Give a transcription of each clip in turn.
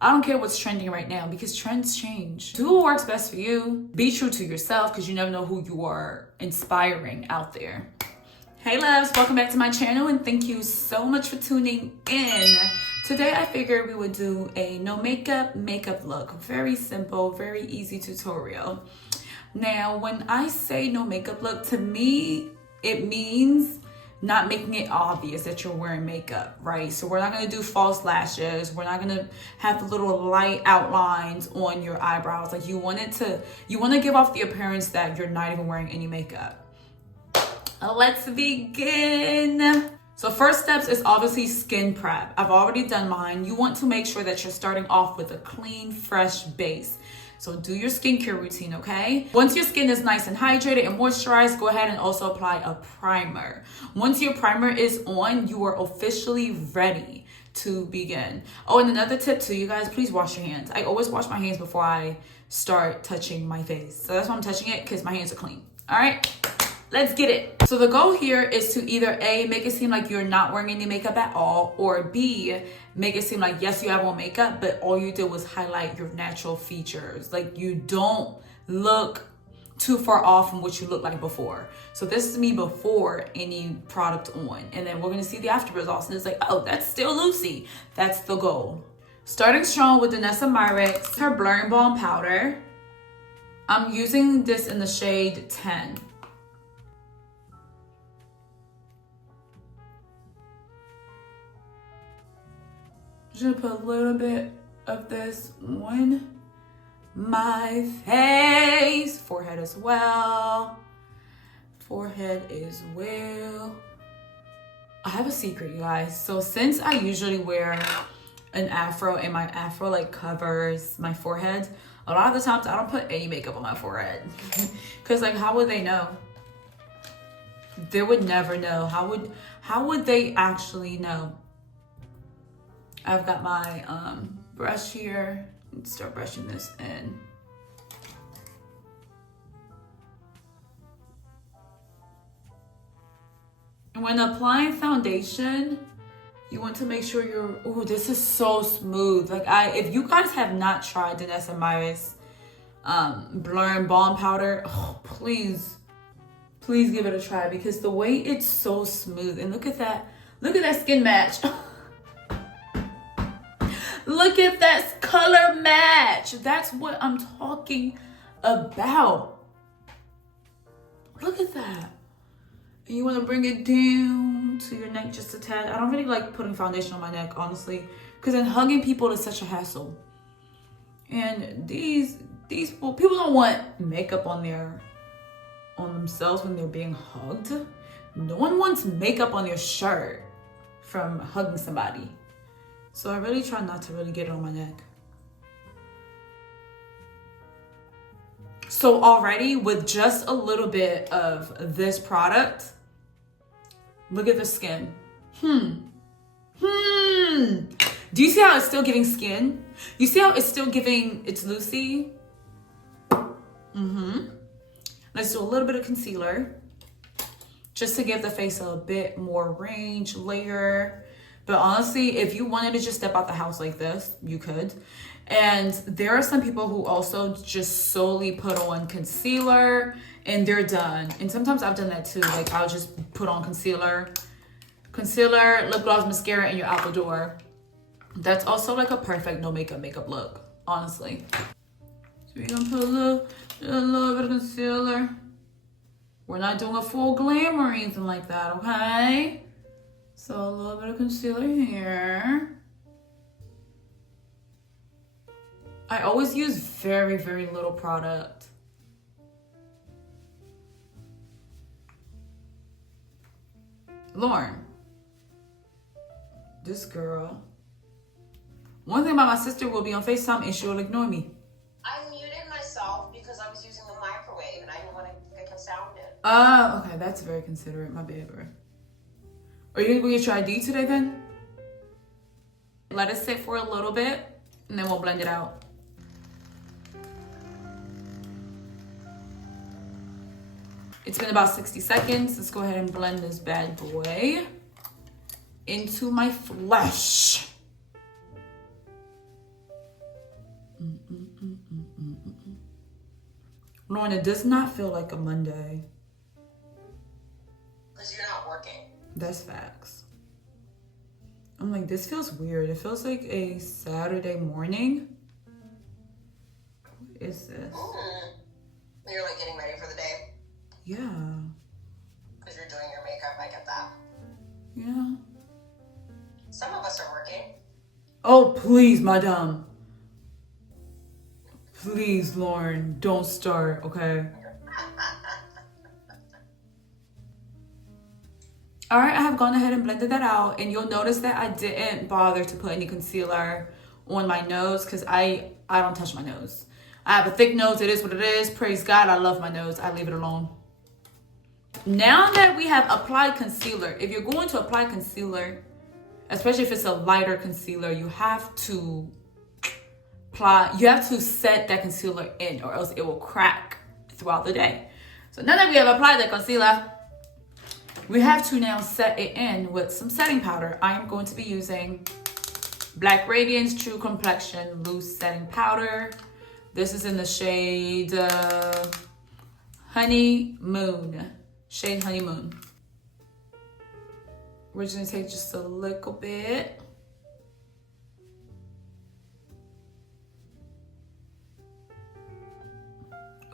I don't care what's trending right now because trends change. Do what works best for you. Be true to yourself because you never know who you are inspiring out there. Hey loves, welcome back to my channel and thank you so much for tuning in. Today I figured we would do a no makeup look. Very simple, very easy tutorial. Now, when I say no makeup look, to me, it means not making it obvious that you're wearing makeup, right? So we're not gonna do false lashes. We're not gonna have little light outlines on your eyebrows. Like you wanna give off the appearance that you're not even wearing any makeup. Let's begin. So first steps is obviously skin prep. I've already done mine. You want to make sure that you're starting off with a clean, fresh base. So do your skincare routine, okay? Once your skin is nice and hydrated and moisturized, go ahead and also apply a primer. Once your primer is on, you are officially ready to begin. Oh, and another tip too, you guys, please wash your hands. I always wash my hands before I start touching my face. So that's why I'm touching it, because my hands are clean. All right, let's get it. So the goal here is to either A, make it seem like you're not wearing any makeup at all, or B, make it seem like yes, you have on makeup, but all you did was highlight your natural features. Like you don't look too far off from what you looked like before. So this is me before any product on, and then we're gonna see the after results, and it's like, oh, that's still Lucy. That's the goal. Starting strong with Danessa Myricks, her Blurring Balm Powder. I'm using this in the shade 10. Just put a little bit of this on my face, forehead as well. I have a secret, you guys. So since I usually wear an afro and my afro like covers my forehead, a lot of the times I don't put any makeup on my forehead. Cause like, how would they know? They would never know. How would they actually know? I've got my brush here. Let's start brushing this in. And when applying foundation, you want to make sure ooh, this is so smooth. Like if you guys have not tried Danessa Myricks Blurring Balm Powder, oh, please give it a try because the way it's so smooth. And look at that skin match. Look at that color match. That's what I'm talking about. Look at that. And you want to bring it down to your neck just a tad. I don't really like putting foundation on my neck, honestly, because then hugging people is such a hassle. And these people don't want makeup on themselves when they're being hugged. No one wants makeup on their shirt from hugging somebody. So I really try not to really get it on my neck. So already with just a little bit of this product, look at the skin. Do you see how it's still giving skin? You see how it's still giving, it's Lucy? Let's do a little bit of concealer just to give the face a bit more range, layer. But honestly, if you wanted to just step out the house like this, you could. And there are some people who also just solely put on concealer and they're done. And sometimes I've done that too. Like I'll just put on concealer, lip gloss, mascara, and you're out the door. That's also like a perfect no makeup look, honestly. So we're gonna put a little bit of concealer. We're not doing a full glam or anything like that, okay? So a little bit of concealer here. I always use very, very little product. Lauren, this girl. One thing about my sister will be on FaceTime and she'll ignore me. I muted myself because I was using the microwave and I didn't want to get the sound in. Oh, okay, that's very considerate, my bad, bro. Are you gonna get your ID today then? Let it sit for a little bit and then we'll blend it out. It's been about 60 seconds. Let's go ahead and blend this bad boy into my flesh. Lauren, it does not feel like a Monday. Because you're not working. That's facts. I'm like, this feels weird. It feels like a Saturday morning. What is this? You're like getting ready for the day. Yeah. Because you're doing your makeup. I get that. Yeah. Some of us are working. Oh, please, madam. Please, Lauren, don't start, okay? All right, I have gone ahead and blended that out, and you'll notice that I didn't bother to put any concealer on my nose because I don't touch my nose. I have a thick nose. It is what it is. Praise God. I love my nose. I leave it alone. Now that we have applied concealer, if you're going to apply concealer, especially if it's a lighter concealer, you have to set that concealer in, or else it will crack throughout the day. So now that we have applied the concealer, we have to now set it in with some setting powder. I am going to be using Black Radiance True Complexion Loose Setting Powder. This is in the shade Honeymoon. Shade Honeymoon. We're just gonna take just a little bit.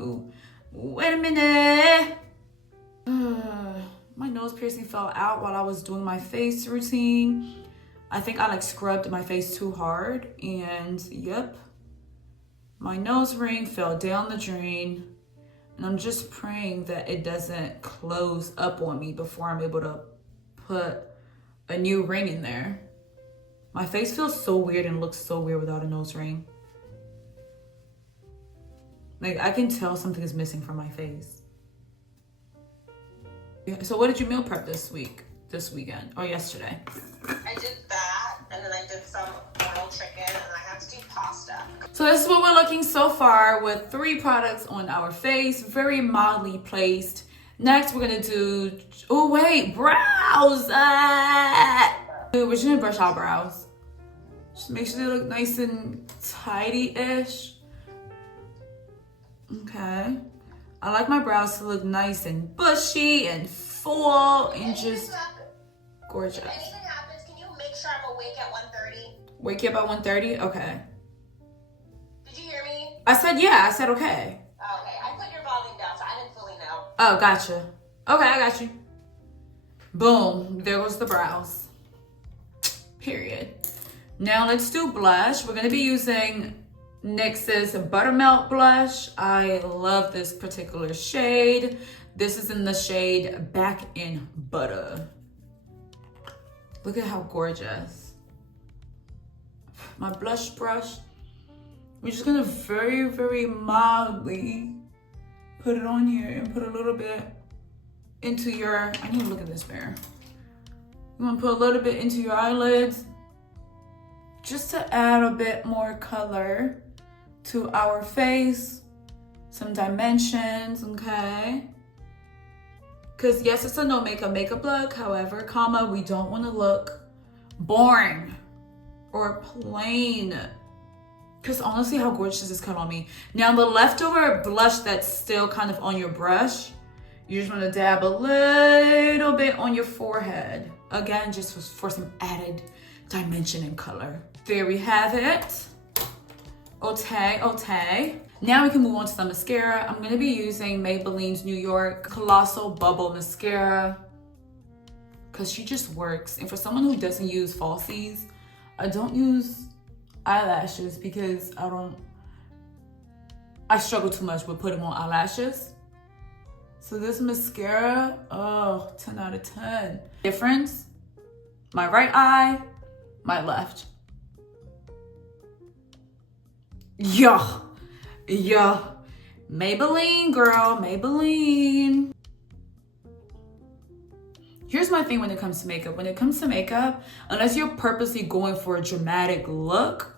Ooh, wait a minute. My nose piercing fell out while I was doing my face routine. I think I like scrubbed my face too hard, and yep, my nose ring fell down the drain. And I'm just praying that it doesn't close up on me before I'm able to put a new ring in there. My face feels so weird and looks so weird without a nose ring. Like, I can tell something is missing from my face. Yeah, so what did you meal prep this weekend, or yesterday? I did that, and then I did some grilled chicken, and I had to do pasta. So this is what we're looking so far with 3 products on our face, very mildly placed. Next, we're gonna do, oh wait, brows. We're just gonna brush our brows. Just make sure they look nice and tidy-ish. Okay. I like my brows to look nice and bushy and full and just gorgeous. If anything happens, can you make sure I'm awake at 1:30? Wake you up at 1:30? Okay. Did you hear me? I said yeah. I said okay. Okay, I put your volume down, so I didn't fully know. Oh, gotcha. Okay, I got you. Boom. There goes the brows. Period. Now let's do blush. We're going to be using NYX's Buttermelt Blush. I love this particular shade. This is in the shade Back in Butter. Look at how gorgeous. My blush brush. We're just gonna very, very mildly put it on here and put a little bit into your, I need to look at this mirror. You wanna put a little bit into your eyelids just to add a bit more color to our face, some dimensions, okay? Because yes, it's a no makeup look. However, we don't want to look boring or plain. Because honestly, how gorgeous is this cut on me? Now the leftover blush that's still kind of on your brush, you just want to dab a little bit on your forehead. Again, just for some added dimension and color. There we have it. Okay. Now we can move on to the mascara. I'm gonna be using Maybelline's New York Colossal Bubble Mascara because she just works. And for someone who doesn't use falsies, I don't use eyelashes because I struggle too much with putting on eyelashes. So this mascara, 10 out of 10. Difference, my right eye, my left. Yeah. Maybelline, girl, Maybelline. Here's my thing when it comes to makeup. When it comes to makeup, unless you're purposely going for a dramatic look,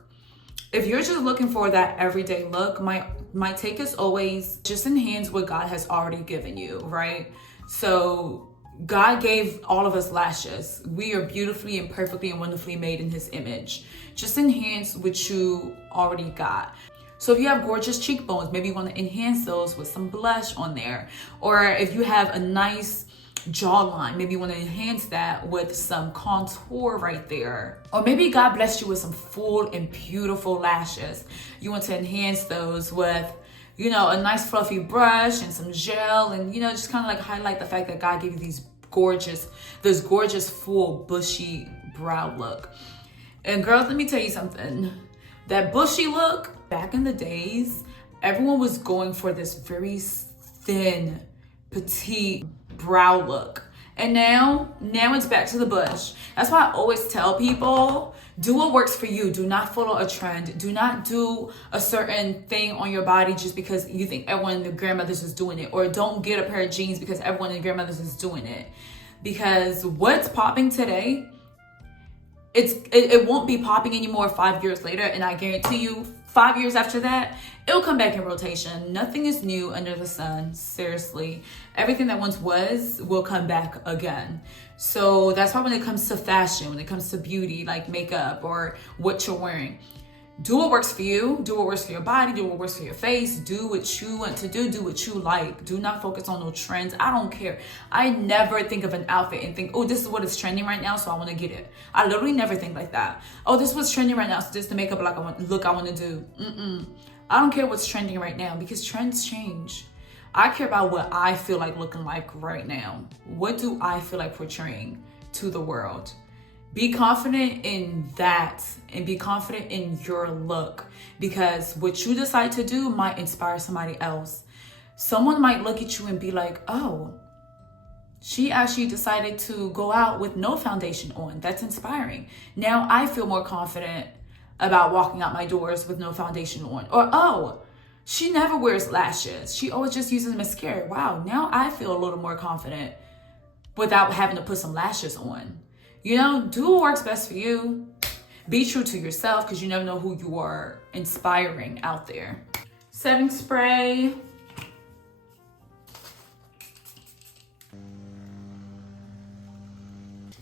if you're just looking for that everyday look, my take is always just enhance what God has already given you, right? So God gave all of us lashes. We are beautifully and perfectly and wonderfully made in his image. Just enhance what you already got. So if you have gorgeous cheekbones, maybe you want to enhance those with some blush on there. Or if you have a nice jawline, maybe you want to enhance that with some contour right there. Or maybe God blessed you with some full and beautiful lashes. You want to enhance those with, you know, a nice fluffy brush and some gel, and, you know, just kind of like highlight the fact that God gave you this gorgeous full bushy brow look. And girls, let me tell you something. That bushy look, back in the days, everyone was going for this very thin, petite brow look. And now it's back to the bush. That's why I always tell people, do what works for you. Do not follow a trend. Do not do a certain thing on your body just because you think everyone in your grandmothers is doing it. Or don't get a pair of jeans because everyone in your grandmothers is doing it. Because what's popping today, it won't be popping anymore 5 years later, and I guarantee you 5 years after that, it'll come back in rotation. Nothing is new under the sun. Seriously, everything that once was will come back again. So that's why when it comes to fashion, when it comes to beauty, like makeup or what you're wearing, do what works for you. Do what works for your body. Do what works for your face. Do what you want to do. Do what you like. Do not focus on no trends. I don't care. I never think of an outfit and think, oh, this is what is trending right now, so I want to get it. I literally never think like that. Oh, this is what's trending right now, so this is the makeup look I want to do. I don't care what's trending right now because trends change. I care about what I feel like looking like right now. What do I feel like portraying to the world? Be confident in that and be confident in your look, because what you decide to do might inspire somebody else. Someone might look at you and be like, oh, she actually decided to go out with no foundation on. That's inspiring. Now I feel more confident about walking out my doors with no foundation on. Or, oh, she never wears lashes. She always just uses mascara. Wow, now I feel a little more confident without having to put some lashes on. You know, do what works best for you. Be true to yourself, because you never know who you are inspiring out there. Setting spray.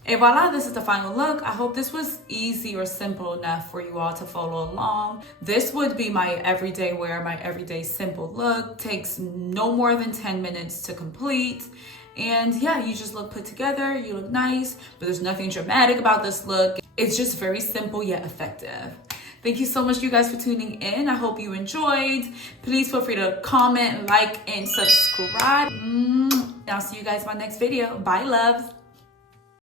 And voila, this is the final look. I hope this was easy or simple enough for you all to follow along. This would be my everyday wear, my everyday simple look. Takes no more than 10 minutes to complete. And yeah, you just look put together, you look nice, but there's nothing dramatic about this look. It's just very simple yet effective. Thank you so much, you guys, for tuning in. I hope you enjoyed. Please feel free to comment, like, and subscribe. I'll see you guys in my next video. Bye, loves.